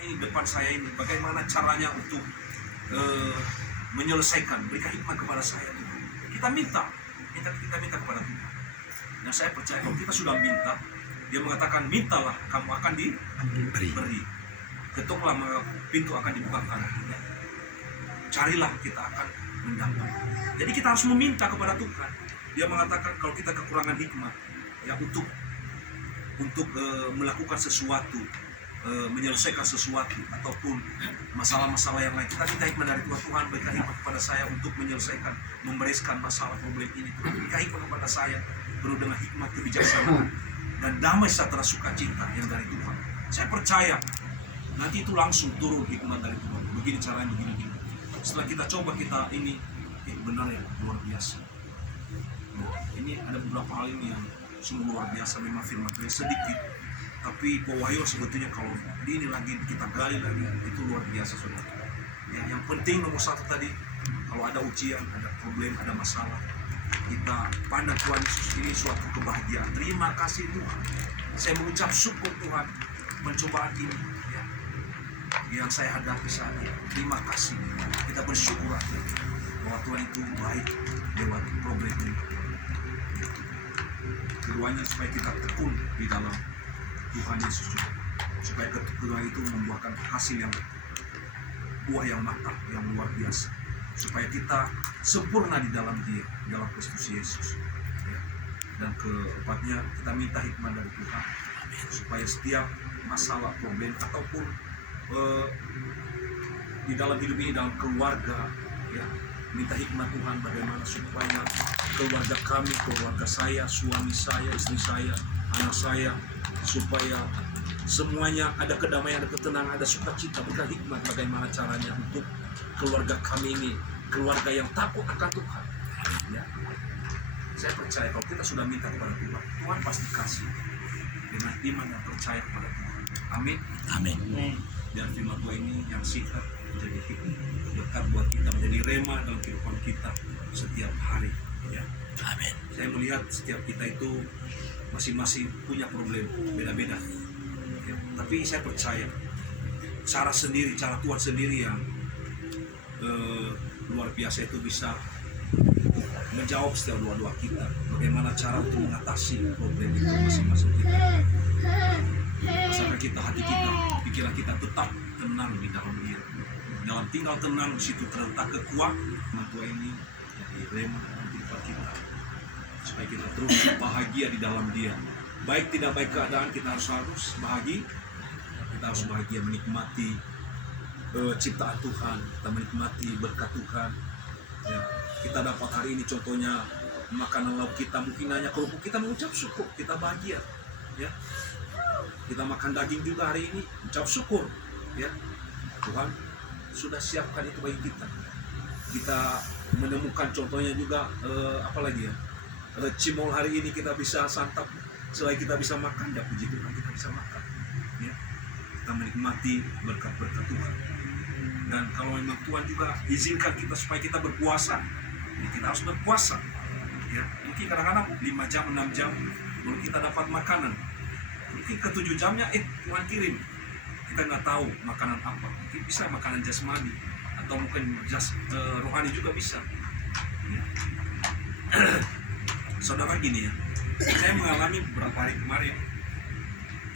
ini depan saya ini, bagaimana caranya untuk menyelesaikan, berikan hikmat kepada saya Tuhan. Kita minta kepada Tuhan. Dan saya percaya kalau kita sudah minta, Dia mengatakan mintalah kamu akan diberi, ketoklah maka pintu akan dibukakan, carilah kita akan mendapat. Jadi kita harus meminta kepada Tuhan. Dia mengatakan kalau kita kekurangan hikmat ya untuk melakukan sesuatu, menyelesaikan sesuatu ataupun masalah-masalah yang lain, kita minta hikmat dari Tuhan. Tuhan berikan hikmat kepada saya untuk menyelesaikan, membereskan masalah problem ini. Tuhan berikan hikmat kepada saya penuh dengan hikmat, kebijaksanaan dan damai sejahtera sukacita yang dari Tuhan. Saya percaya nanti itu langsung turun hikmat dari Tuhan. Begini caranya, begini. Setelah kita coba, kita ini benar ya, luar biasa. Nah, ini ada beberapa hal ini yang sungguh luar biasa. Memang firman Tuhan sedikit, tapi Powahyo sebetulnya kalau ini lagi kita gali lagi, itu luar biasa saudara. Ya, yang penting nomor satu tadi, kalau ada ujian, ada problem, ada masalah, kita pandang Tuhan Yesus ini suatu kebahagiaan. Terima kasih Tuhan, saya mengucap syukur Tuhan, pencobaan ini ya, yang saya hadapi saat ini. Terima kasih, kita bersyukur bahwa Tuhan itu baik lewat problem ini. Keduanya supaya kita tekun di dalam Tuhan Yesus juga, supaya kedua itu membuahkan hasil yang buah yang matang, yang luar biasa, supaya kita sempurna di dalam Dia, dalam Kristus Yesus ya. Dan keempatnya kita minta hikmat dari Tuhan supaya setiap masalah, problem ataupun di dalam hidup ini, dalam keluarga ya, minta hikmat Tuhan bagaimana supaya keluarga kami, keluarga saya, suami saya, istri saya, anak saya, supaya semuanya ada kedamaian, ada ketenangan, ada sukacita. Berikan hikmat bagaimana caranya untuk keluarga kami ini, keluarga yang takut akan Tuhan ya. Saya percaya kalau kita sudah minta kepada Tuhan, Tuhan pasti kasih dengan iman yang percaya kepada Tuhan. Amin. Amin. Dan firman Tuhan ini yang singkat menjadi hikmat, berkat buat kita, menjadi rema dalam kehidupan kita setiap hari ya. Amin. Saya melihat setiap kita itu masing-masing punya problem beda-beda ya. Tapi saya percaya cara sendiri, cara Tuhan sendiri yang luar biasa itu bisa menjawab setiap doa-doa kita. Bagaimana cara untuk mengatasi problem itu masing-masing kita. Asalkan kita, hati kita, pikiran kita tetap tenang di dalam Dia. Dalam tinggal tenang, di situ terletak kekuatan Tuhan ini jadi rema dalam kehidupan kita, supaya kita terus bahagia di dalam Dia. Baik tidak baik keadaan, kita harus bahagia. Kita harus bahagia menikmati ciptaan Tuhan, kita menikmati berkat Tuhan ya. Kita dapat hari ini contohnya makanan lauk kita, mungkin hanya kerupuk, kita mengucap syukur, kita bahagia ya. Kita makan daging juga hari ini, ucap syukur ya. Tuhan sudah siapkan itu bagi kita. Kita menemukan contohnya juga apalagi ya, cimol hari ini kita bisa santap, selain kita bisa makan, ya puji Tuhan kita bisa makan ya. Kita menikmati berkat-berkat Tuhan. Dan kalau memang Tuhan juga izinkan kita supaya kita berpuasa, ya kita harus berpuasa ya. Mungkin kadang-kadang 5 jam, 6 jam baru kita dapat makanan. Mungkin ke 7 jamnya Tuhan kirim, kita nggak tahu makanan apa. Mungkin bisa makanan jasmani atau mungkin rohani juga bisa ya. Saudara gini ya, saya mengalami beberapa hari kemarin.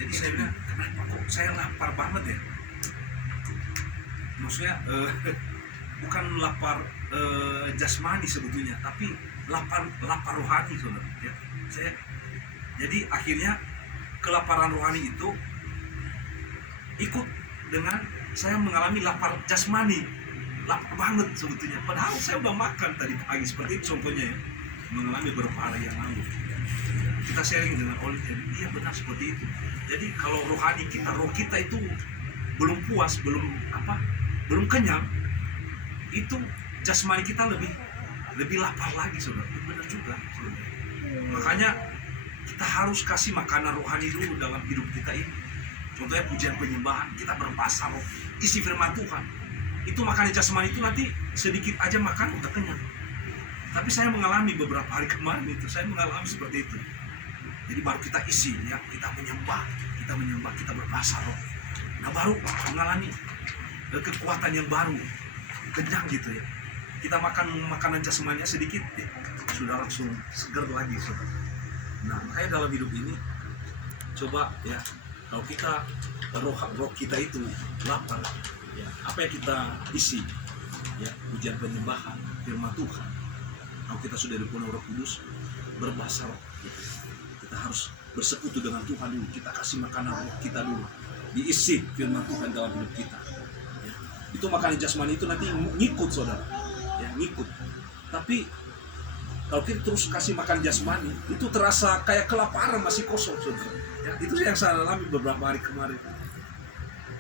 Jadi saya bilang, kenapa kok saya lapar banget ya? Maksudnya bukan lapar jasmani sebetulnya, tapi lapar rohani saudara ya. Jadi akhirnya kelaparan rohani itu ikut dengan saya mengalami lapar jasmani, lapar banget sebetulnya. Padahal saya udah makan tadi pagi, seperti itu contohnya ya, mengalami beberapa hari yang lalu. Kita sharing dengan Oliver, iya benar seperti itu. Jadi kalau rohani kita, roh kita itu belum puas, belum kenyang, itu jasmani kita lebih lapar lagi saudara. Benar juga saudara. Makanya kita harus kasih makanan rohani dulu dalam hidup kita ini. Contohnya pujian penyembahan, kita berbahasa roh, isi firman Tuhan. Itu makanan jasmani itu nanti sedikit aja makan udah kenyang. Tapi saya mengalami beberapa hari kemarin itu, saya mengalami seperti itu. Jadi baru kita isi ya, kita menyembah, kita berbahasa roh. Nah baru mengalami kekuatan yang baru, kenyang gitu ya. Kita makan makanan jasmaninya sedikit ya, sudah langsung segar lagi saudara. Nah makanya dalam hidup ini coba ya, kalau kita roh kita itu lapar ya, apa yang kita isi ya, pujian penyembahan, firman Tuhan. Kalau kita sudah dipenuhi Roh Kudus, berbahasa roh gitu. Kita harus bersekutu dengan Tuhan dulu, kita kasih makanan roh kita dulu, diisi firman Tuhan dalam hidup kita ya. Itu makanan jasmani itu nanti ngikut saudara ya, ngikut. Tapi kalau kita terus kasih makan jasmani, itu terasa kayak kelaparan, masih kosong saudara ya. Itu yang saya alami beberapa hari kemarin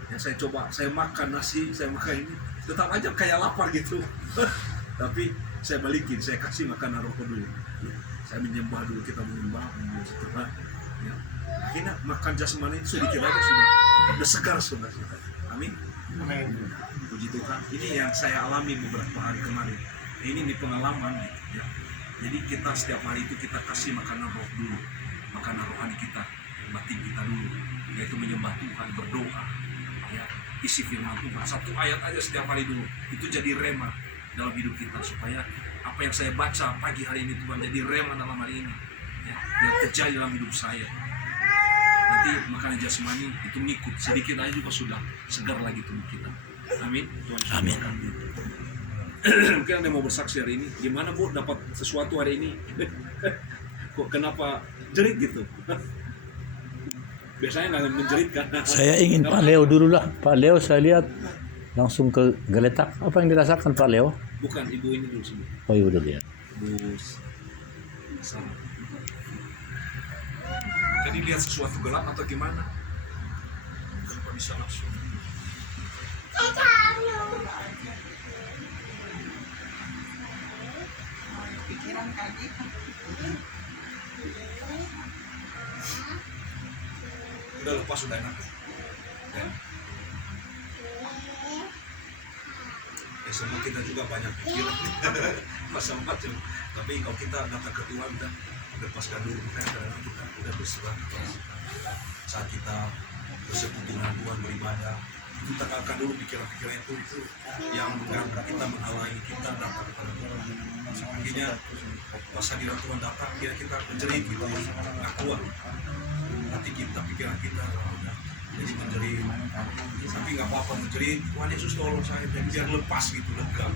ya. Saya coba, saya makan nasi, saya makan ini, tetap aja kayak lapar gitu. Tapi saya balikin, saya kasih makanan roh dulu ya. Saya menyembah dulu, kita menyembah setelah ya. Akhirnya makan jasmani itu sedikit aja sudah segar saudara. Amin. Puji Tuhan. Ini yang saya alami beberapa hari kemarin. Ini pengalaman ya. Jadi kita setiap hari itu kita kasih makanan roh dulu, makanan rohani kita, batin kita dulu, yaitu menyembah Tuhan, berdoa ya, isi firman Tuhan. Satu ayat aja setiap hari dulu, itu jadi rema dalam hidup kita, supaya apa yang saya baca pagi hari ini Tuhan jadi rema dalam hari ini ya, biar terjadi dalam hidup saya. Nanti makanan jasmani itu ngikut, sedikit aja juga sudah segar lagi tubuh kita. Amin. Tuhan Amin. Mungkin Anda mau bersaksi hari ini, gimana Bu dapat sesuatu hari ini? Kok kenapa jerit gitu? Biasanya nggak menjerit kan? Saya ingin Pak Leo dulu lah. Pak Leo saya lihat langsung ke geletak. Apa yang dirasakan Pak Leo? Bukan, ibu ini dulu sih. Oh iya udah lihat. Sama. Jadi lihat sesuatu gelap atau gimana? Kenapa bisa langsung? Pikiran kaki. Udah lepas, sudah enak ya. Semua kita juga banyak pikiran macam-macam, tapi kalau kita datang ke Tuhan, kita lepaskan dulu, karena kita udah berserah saat kita bersekutu dengan Tuhan, beribadah, kita tekankan dulu pikiran-pikiran itu yang mengganggu kita, menghalangi kita datang kepada Tuhan. Akhirnya pas hadirat Tuhan datang, akhirnya kita menjerit gitu ya, nggak kuat hati kita, pikiran kita jadi menjerit. Tapi nggak apa-apa menjerit, Tuhan Yesus tolong saya, jadi biar lepas gitu, lega.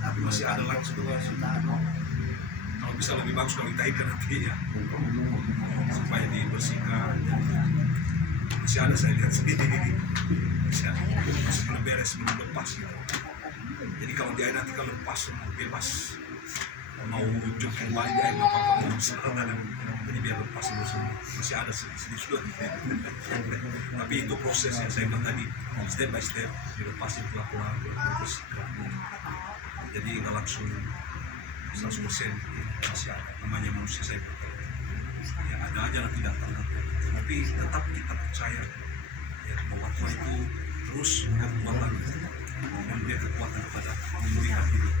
Tapi masih ada lagi sebenarnya. Kalau bisa lebih bagus kalau ditahirkan nanti ya, supaya dibersihkan. Masih ada, saya lihat sendiri ini, masih belum beres, belum lepas gitu. Jadi kalau di air nanti kalau lepas, bebas, mau ujung kembali di air nggak apa-apa, jadi biar lepas dulu semua. Masih ada sedikit. Tapi itu proses yang saya bilang tadi, step by step dilepasin pelan-pelan, dibersihkan. Jadi nggak langsung 100%, masih ada, namanya manusia saya berkata ya, ada aja nanti datang, tapi tetap kita percaya ya, bahwa Tuhan itu terus berkekuatan, memberi kekuatan kepada pemulihan hidup.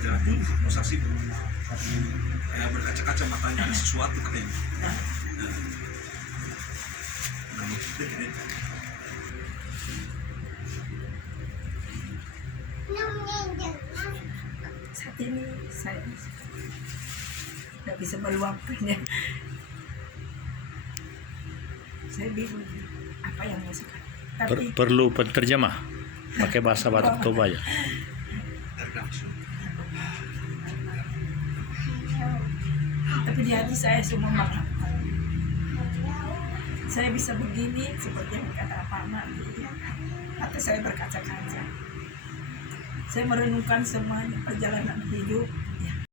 Ada musasi kayak berkaca-kaca matanya, ada sesuatu kayaknya. Saat ini saya tidak bisa meluapkannya. Saya bingung apa yang mau saya. Tapi Perlu penterjemah. Pakai bahasa Batak Toba ya. tapi di hati saya semua marah. Saya bisa begini seperti yang kata Pak Mami. Atau saya berkaca-kaca. Saya merenungkan semuanya perjalanan hidup.